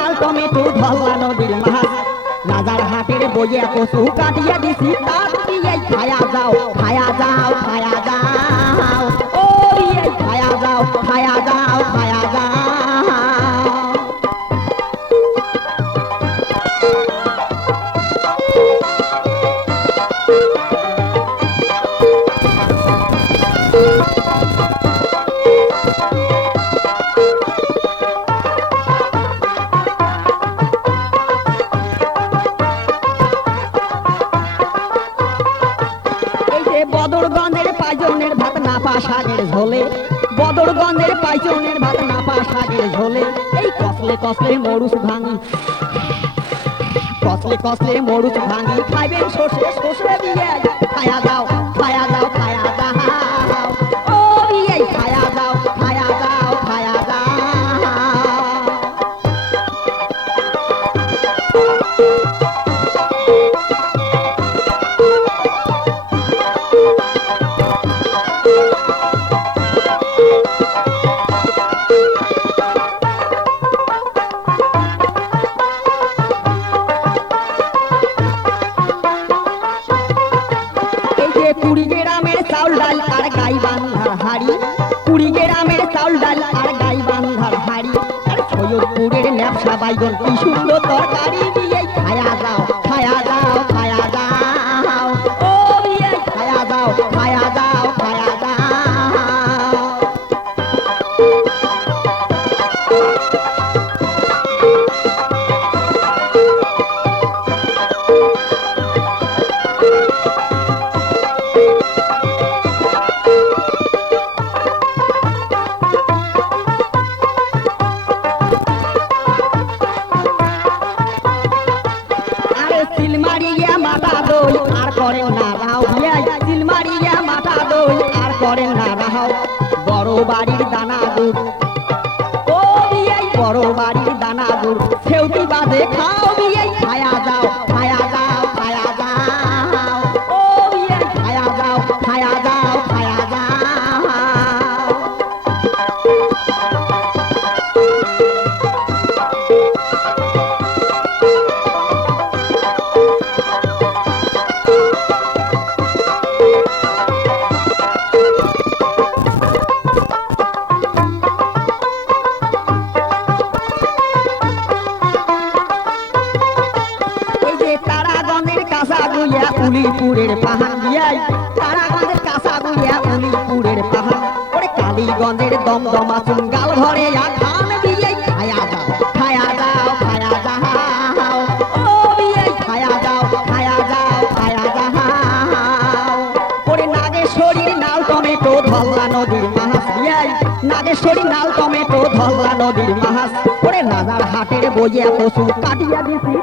লাল tomato Dhola নদীর মাছ। রাজার হাটের বইয়ে কচু কাটিয়ে দিছি তার দিয়ে খায়া যাও খায়া যাও, খায়া পাইজনের ভাত নাপা শাকের ঝোলে। বদরগঞ্জের পাইচনের ভাত নাপা শাকের ঝোলে। এই কসলে কসলে মরুচ ভাঙি। কসলে কসলে মরুচ ভাঙি। খাইবেন সর্ষে সর্ষে দিয়ে খায়া দাও খায়া দাও খায়া দাও গাই বান্ধার হাড়ি। চাউল ডাল আর গাই বান্ধার হাড়ি। আর সৈয়দপুরের ন্যাপসা বাইগন কি সুন্দর তরকারি দিয়ে রাও বিয়াই সিলমারিয়া মাথা দই আর করেন না রাও বড় বাড়ির দানা দুধ। ও বিয়াই, বড় বাড়ির দানা দুধ। সেউটি বাদে খাও বিয়াই। খায়া যাও খায়া যাও খায়া যাও। ও বিয়াই, খায়া যাও খায়া যাও। উলিপুরের পাহাড় দিয়াই তারাগঞ্জের কাঁচা গুইয়া উলিপুরের পাহাড়। ওরে কালীগঞ্জের দমদমা চুঙ্গাল ঘরে দিয়াই খায়া যাও খায়া যাও খায়া যাও। ও যাও, খায়া যাও খায়া যাও। নাগেশ্বরীর নাল টমেটো ধল্লা নদীর মাহাস বিয়াই নাগেশ্বরী নাল টমেটো ধল্লা নদীর মাহাস ওরে রাজার হাটের বইয়া পশু কাটিয়া দিছি